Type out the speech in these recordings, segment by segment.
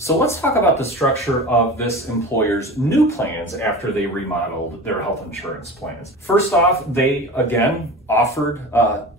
So let's talk about the structure of this employer's new plans after they remodeled their health insurance plans. First off, they again offered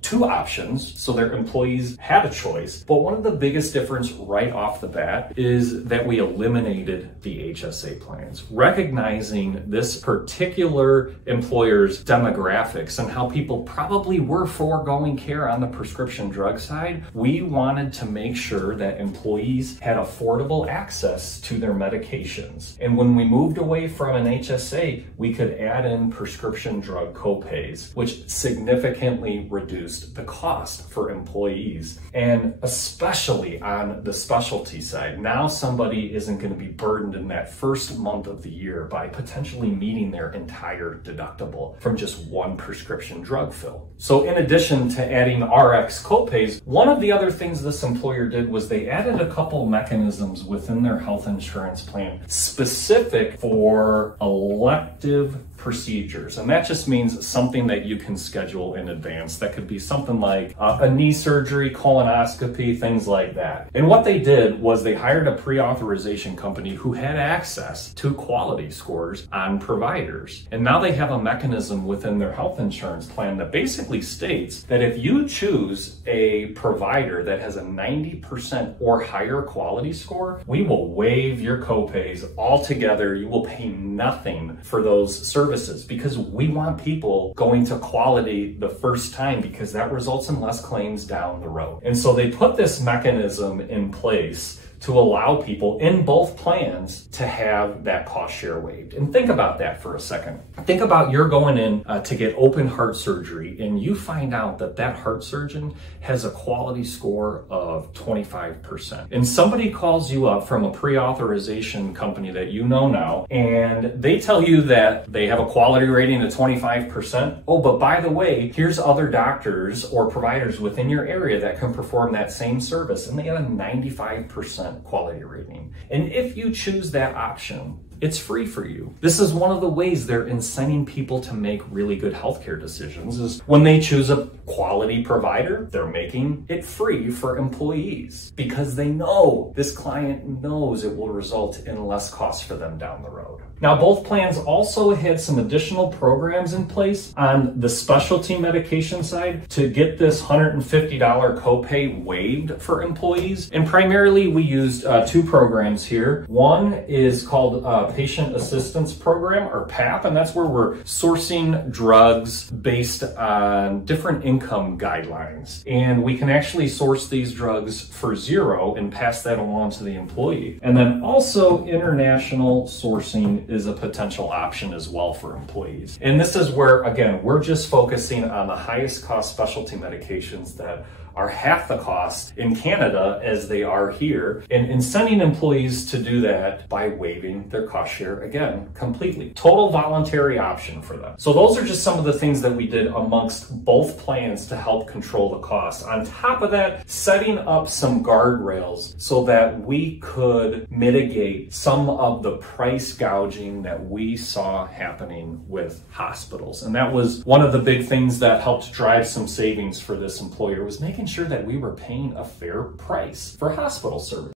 two options, so their employees had a choice. But one of the biggest difference right off the bat is that we eliminated the HSA plans, recognizing this particular employer's demographics and how people probably were foregoing care on the prescription drug side. We wanted to make sure that employees had affordable access to their medications. And when we moved away from an HSA, we could add in prescription drug copays, which significantly reduced the cost for employees. And especially on the specialty side, now somebody isn't going to be burdened in that first month of the year by potentially meeting their entire deductible from just one prescription drug fill. So in addition to adding RX copays, one of the other things this employer did was they added a couple mechanisms within their health insurance plan specific for elective procedures. And that just means something that you can schedule in advance. That could be something like a knee surgery, colonoscopy, things like that. And what they did was they hired a pre-authorization company who had access to quality scores on providers. And now they have a mechanism within their health insurance plan that basically states that if you choose a provider that has a 90% or higher quality score, we will waive your copays altogether. You will pay nothing for those services, because we want people going to quality the first time, because that results in less claims down the road. And so they put this mechanism in place to allow people in both plans to have that cost share waived. And think about that for a second. Think about you're going in to get open heart surgery, and you find out that that heart surgeon has a quality score of 25%. And somebody calls you up from a pre-authorization company that you know now, and they tell you that they have a quality rating of 25%. Oh, but by the way, here's other doctors or providers within your area that can perform that same service, and they have a 95% quality rating. And if you choose that option, it's free for you. This is one of the ways they're incenting people to make really good healthcare decisions, is when they choose a quality provider, they're making it free for employees because they know this client knows it will result in less costs for them down the road. Now, both plans also had some additional programs in place on the specialty medication side to get this $150 copay waived for employees. And primarily we used two programs here. One is called Patient Assistance Program, or PAP, and that's where we're sourcing drugs based on different income guidelines. And we can actually source these drugs for zero and pass that along to the employee. And then also international sourcing is a potential option as well for employees. And this is where, again, we're just focusing on the highest cost specialty medications that are half the cost in Canada as they are here, and incenting employees to do that by waiving their cost share, again, completely. Total voluntary option for them. So those are just some of the things that we did amongst both plans to help control the cost. On top of that, setting up some guardrails so that we could mitigate some of the price gouging that we saw happening with hospitals. And that was one of the big things that helped drive some savings for this employer, was making sure that we were paying a fair price for hospital service.